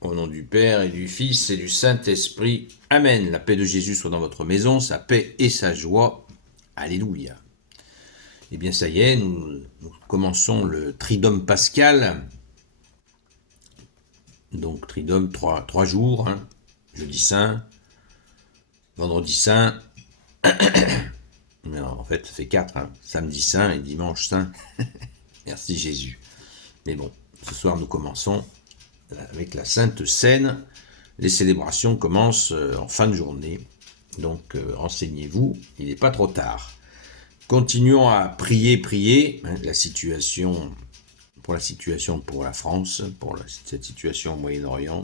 Au nom du Père et du Fils et du Saint-Esprit. Amen. La paix de Jésus soit dans votre maison, sa paix et sa joie. Alléluia. Eh bien, ça y est, nous commençons le Triduum pascal. Donc, Triduum, trois jours. Jeudi saint, vendredi saint. Mais en fait, ça fait 4. Samedi saint et dimanche saint. Merci Jésus. Mais bon, ce soir, nous commençons avec la Sainte Seine. Les célébrations commencent en fin de journée. Donc, renseignez-vous, il n'est pas trop tard. Continuons à prier, la situation pour la France, cette situation au Moyen-Orient.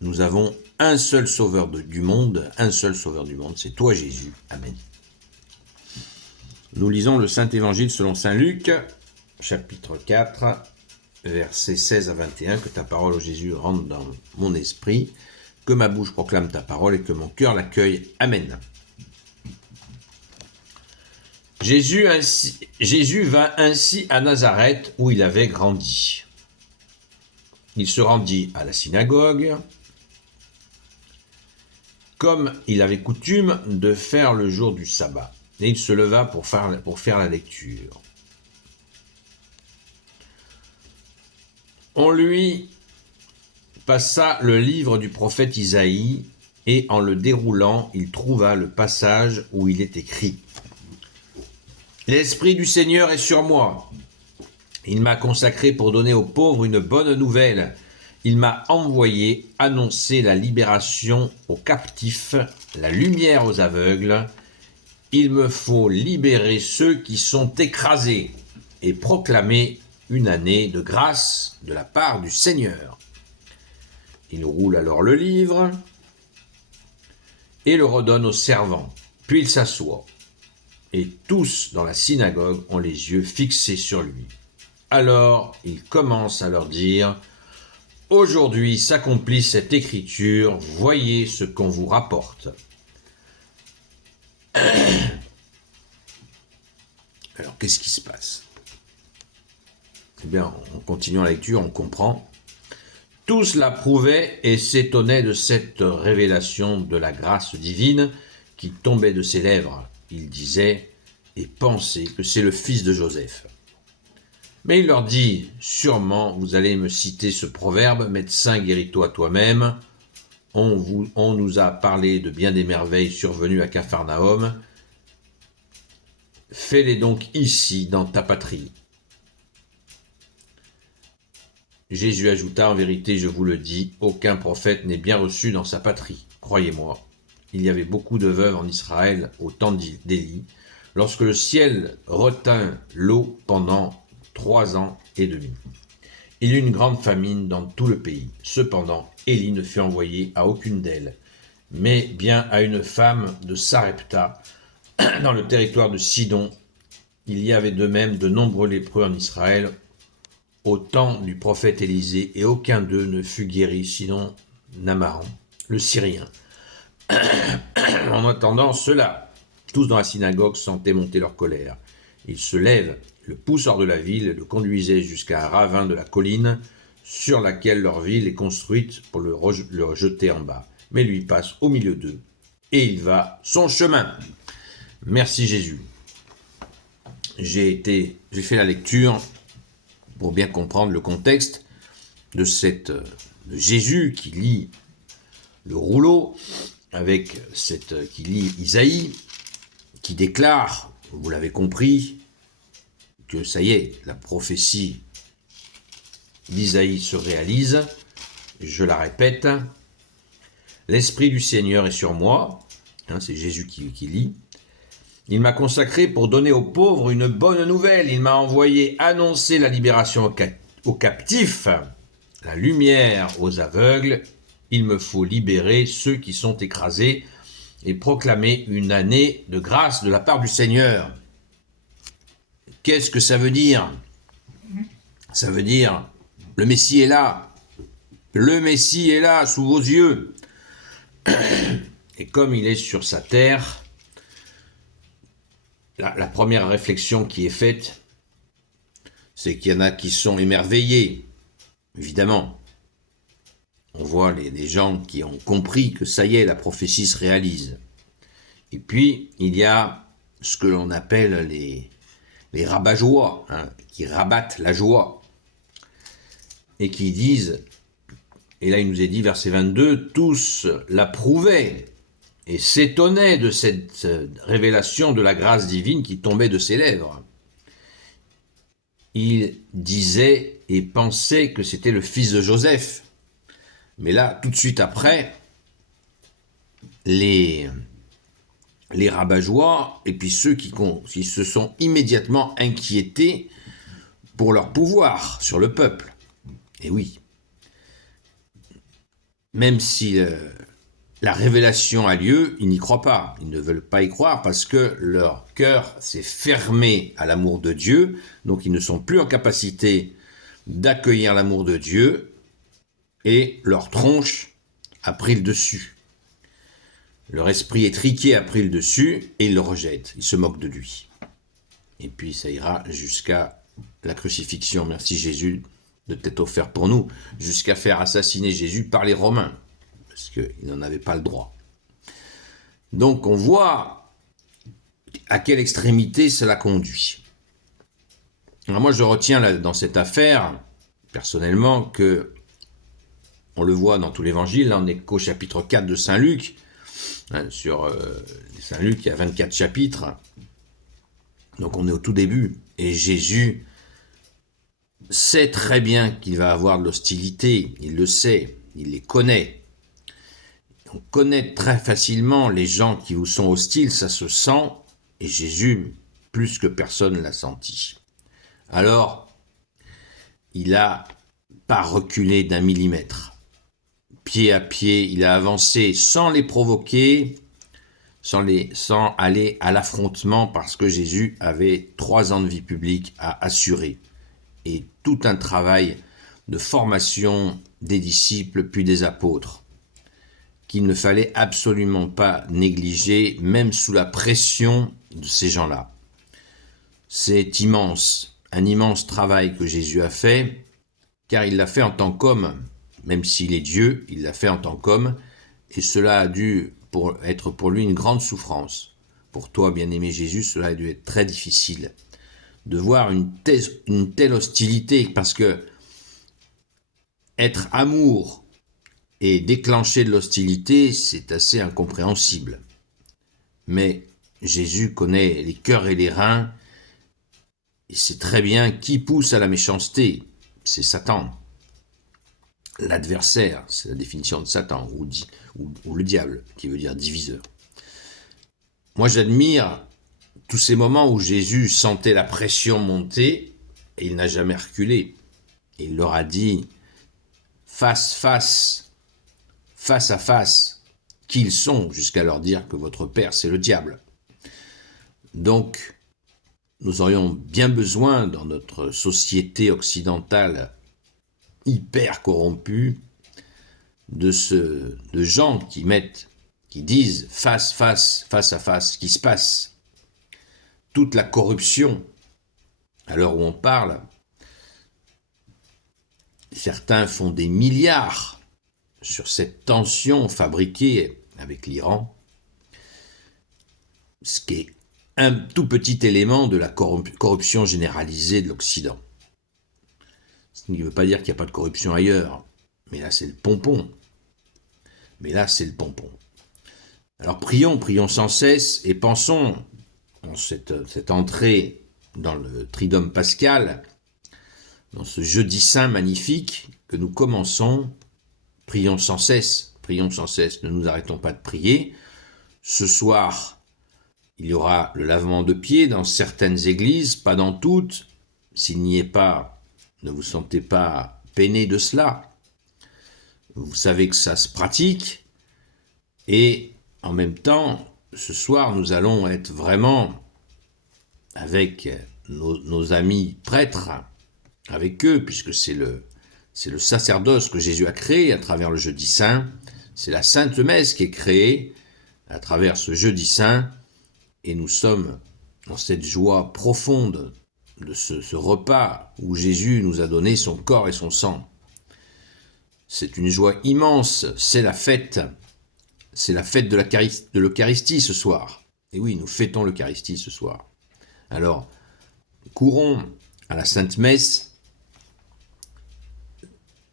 Nous avons un seul sauveur du monde, c'est toi Jésus. Amen. Nous lisons le Saint-Évangile selon Saint Luc, chapitre 4, versets 16 à 21, que ta parole, ô Jésus, rentre dans mon esprit, que ma bouche proclame ta parole et que mon cœur l'accueille. Amen. Jésus vint ainsi à Nazareth où il avait grandi. Il se rendit à la synagogue, comme il avait coutume de faire le jour du sabbat, et il se leva pour faire la lecture. On lui passa le livre du prophète Isaïe, et en le déroulant, il trouva le passage où il est écrit « L'Esprit du Seigneur est sur moi. Il m'a consacré pour donner aux pauvres une bonne nouvelle. Il m'a envoyé annoncer la libération aux captifs, la lumière aux aveugles. Il me faut libérer ceux qui sont écrasés et proclamer une année de grâce de la part du Seigneur. » Il roule alors le livre et le redonne au servant. Puis il s'assoit. Et tous dans la synagogue ont les yeux fixés sur lui. Alors il commence à leur dire « Aujourd'hui s'accomplit cette écriture, voyez ce qu'on vous rapporte. » Alors qu'est-ce qui se passe? Eh bien, en continuant la lecture, on comprend. Tous l'approuvaient et s'étonnaient de cette révélation de la grâce divine qui tombait de ses lèvres. Il disait et pensait que c'est le fils de Joseph. Mais il leur dit, sûrement vous allez me citer ce proverbe, médecin guéris-toi toi-même. On nous a parlé de bien des merveilles survenues à Capharnaüm. Fais-les donc ici, dans ta patrie. Jésus ajouta, en vérité, je vous le dis, aucun prophète n'est bien reçu dans sa patrie. Croyez-moi, il y avait beaucoup de veuves en Israël au temps d'Élie, lorsque le ciel retint l'eau pendant 3 ans et demi. Il y eut une grande famine dans tout le pays. Cependant, Élie ne fut envoyé à aucune d'elles, mais bien à une femme de Sarepta, dans le territoire de Sidon. Il y avait de même de nombreux lépreux en Israël au temps du prophète Élisée, et aucun d'eux ne fut guéri, sinon Naaman, le Syrien. En attendant cela, tous dans la synagogue sentaient monter leur colère. Ils se lèvent, le poussent hors de la ville et le conduisaient jusqu'à un ravin de la colline sur laquelle leur ville est construite pour le jeter en bas. Mais lui passe au milieu d'eux et il va son chemin. Merci Jésus. J'ai fait la lecture pour bien comprendre le contexte de Jésus qui lit le rouleau, qui lit Isaïe, qui déclare, vous l'avez compris, que ça y est, la prophétie d'Isaïe se réalise. Je la répète, l'Esprit du Seigneur est sur moi, c'est Jésus qui lit. Il m'a consacré pour donner aux pauvres une bonne nouvelle. Il m'a envoyé annoncer la libération aux captifs, la lumière aux aveugles. Il me faut libérer ceux qui sont écrasés et proclamer une année de grâce de la part du Seigneur. Qu'est-ce que ça veut dire? Ça veut dire, le Messie est là. Le Messie est là, sous vos yeux. Et comme il est sur sa terre, la première réflexion qui est faite, c'est qu'il y en a qui sont émerveillés, évidemment. On voit les gens qui ont compris que ça y est, la prophétie se réalise. Et puis, il y a ce que l'on appelle les rabat-joie, hein, qui rabattent la joie, et qui disent, et là il nous est dit, verset 22, tous l'approuvaient et s'étonnaient de cette révélation de la grâce divine qui tombait de ses lèvres. Ils disaient et pensaient que c'était le fils de Joseph. Mais là, tout de suite après, les rabat-joie et puis ceux qui se sont immédiatement inquiétés pour leur pouvoir sur le peuple. Et oui, même si la révélation a lieu, ils n'y croient pas. Ils ne veulent pas y croire parce que leur cœur s'est fermé à l'amour de Dieu, donc ils ne sont plus en capacité d'accueillir l'amour de Dieu et leur tronche a pris le dessus. Leur esprit étriqué a pris le dessus et ils le rejettent, ils se moquent de lui. Et puis ça ira jusqu'à la crucifixion, merci Jésus de t'être offert pour nous, jusqu'à faire assassiner Jésus par les Romains, parce qu'ils n'en avaient pas le droit. Donc on voit à quelle extrémité cela conduit. Alors moi je retiens dans cette affaire, personnellement, que on le voit dans tout l'évangile, là on est qu'au chapitre 4 de Saint Luc, hein, sur Saint Luc il y a 24 chapitres, donc on est au tout début, et Jésus sait très bien qu'il va avoir de l'hostilité, il le sait, il les connaît. On connaît très facilement les gens qui vous sont hostiles, ça se sent, et Jésus, plus que personne, l'a senti. Alors, il n'a pas reculé d'un millimètre. Pied à pied, il a avancé sans les provoquer, sans aller à l'affrontement, parce que Jésus avait 3 ans de vie publique à assurer. Et tout un travail de formation des disciples puis des apôtres, qu'il ne fallait absolument pas négliger, même sous la pression de ces gens-là. C'est immense, un immense travail que Jésus a fait, car il l'a fait en tant qu'homme, même s'il est Dieu, il l'a fait en tant qu'homme, et cela a dû être pour lui une grande souffrance. Pour toi, bien-aimé Jésus, cela a dû être très difficile de voir une telle hostilité, parce que être amour et déclencher de l'hostilité, c'est assez incompréhensible. Mais Jésus connaît les cœurs et les reins, et sait très bien qui pousse à la méchanceté. C'est Satan, l'adversaire, c'est la définition de Satan, ou le diable, qui veut dire diviseur. Moi j'admire tous ces moments où Jésus sentait la pression monter, et il n'a jamais reculé. Il leur a dit, face à face, qui ils sont, jusqu'à leur dire que votre père, c'est le diable. Donc, nous aurions bien besoin, dans notre société occidentale hyper corrompue, de gens qui disent face à face ce qui se passe. Toute la corruption, à l'heure où on parle, certains font des milliards sur cette tension fabriquée avec l'Iran, ce qui est un tout petit élément de la corruption généralisée de l'Occident. Ce qui ne veut pas dire qu'il n'y a pas de corruption ailleurs, mais là c'est le pompon. Alors prions sans cesse et pensons en cette entrée dans le Triduum pascal, dans ce jeudi saint magnifique que nous commençons. Prions sans cesse, ne nous arrêtons pas de prier. Ce soir, il y aura le lavement de pieds dans certaines églises, pas dans toutes. S'il n'y est pas, ne vous sentez pas peiné de cela. Vous savez que ça se pratique. Et en même temps, ce soir, nous allons être vraiment avec nos amis prêtres, avec eux, puisque c'est le sacerdoce que Jésus a créé à travers le jeudi saint. C'est la Sainte Messe qui est créée à travers ce jeudi saint. Et nous sommes dans cette joie profonde de ce repas où Jésus nous a donné son corps et son sang. c'est une joie immense, c'est la fête de l'Eucharistie ce soir. Et oui, nous fêtons l'Eucharistie ce soir. Alors, courons à la Sainte Messe.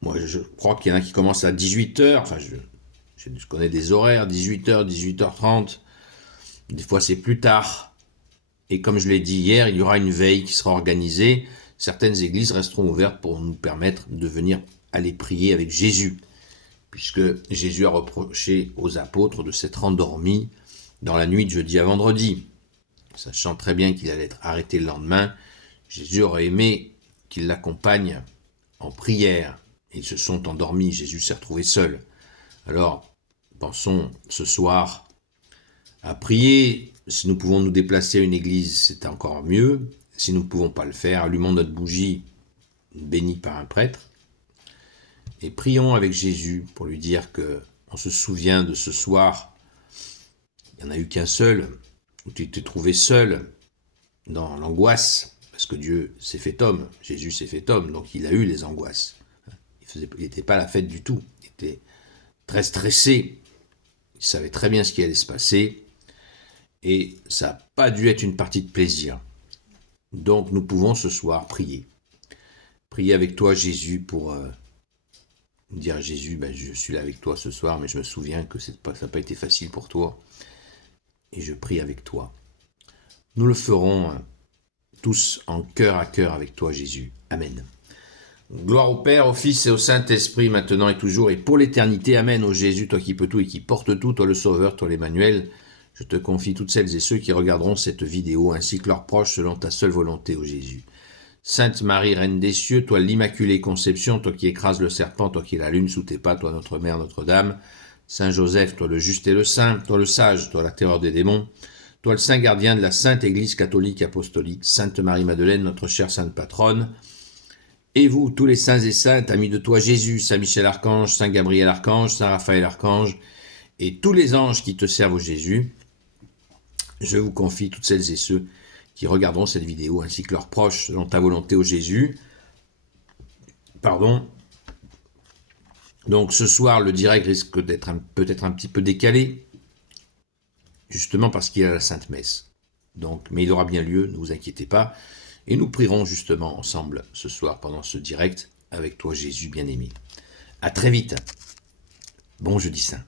Moi, je crois qu'il y en a qui commencent à 18h, enfin, je connais des horaires, 18h, 18h30, des fois c'est plus tard. Et comme je l'ai dit hier, il y aura une veille qui sera organisée. Certaines églises resteront ouvertes pour nous permettre de venir aller prier avec Jésus, puisque Jésus a reproché aux apôtres de s'être endormis dans la nuit de jeudi à vendredi. Sachant très bien qu'il allait être arrêté le lendemain, Jésus aurait aimé qu'il l'accompagne en prière. Ils se sont endormis, Jésus s'est retrouvé seul. Alors, pensons ce soir à prier. Si nous pouvons nous déplacer à une église, c'est encore mieux. Si nous ne pouvons pas le faire, allumons notre bougie bénie par un prêtre et prions avec Jésus pour lui dire qu'on se souvient de ce soir. Il n'y en a eu qu'un seul, où tu t'es trouvé seul dans l'angoisse, parce que Dieu s'est fait homme, Jésus s'est fait homme, donc il a eu les angoisses. Il n'était pas à la fête du tout, il était très stressé, il savait très bien ce qui allait se passer, et ça n'a pas dû être une partie de plaisir. Donc nous pouvons ce soir prier. Prier avec toi Jésus pour dire à Jésus, je suis là avec toi ce soir, mais je me souviens que ça n'a pas été facile pour toi, et je prie avec toi. Nous le ferons tous en cœur à cœur avec toi Jésus. Amen. Gloire au Père, au Fils et au Saint-Esprit, maintenant et toujours, et pour l'éternité. Amen. Ô Jésus, toi qui peux tout et qui portes tout, toi le Sauveur, toi l'Emmanuel, je te confie toutes celles et ceux qui regarderont cette vidéo, ainsi que leurs proches, selon ta seule volonté, ô Jésus. Sainte Marie, Reine des cieux, toi l'Immaculée Conception, toi qui écrases le serpent, toi qui es la lune sous tes pas, toi notre Mère, Notre-Dame. Saint Joseph, toi le juste et le saint, toi le sage, toi la terreur des démons, toi le saint gardien de la Sainte Église catholique apostolique, Sainte Marie-Madeleine, notre chère Sainte Patronne, et vous, tous les saints et saintes, amis de toi Jésus, Saint Michel Archange, Saint Gabriel Archange, Saint Raphaël Archange, et tous les anges qui te servent au Jésus, je vous confie toutes celles et ceux qui regarderont cette vidéo, ainsi que leurs proches, selon ta volonté au Jésus. Pardon. Donc ce soir, le direct risque d'être peut-être un petit peu décalé, justement parce qu'il y a la Sainte Messe. Donc, mais il aura bien lieu, ne vous inquiétez pas. Et nous prierons justement ensemble ce soir pendant ce direct avec toi Jésus bien-aimé. À très vite. Bon jeudi saint.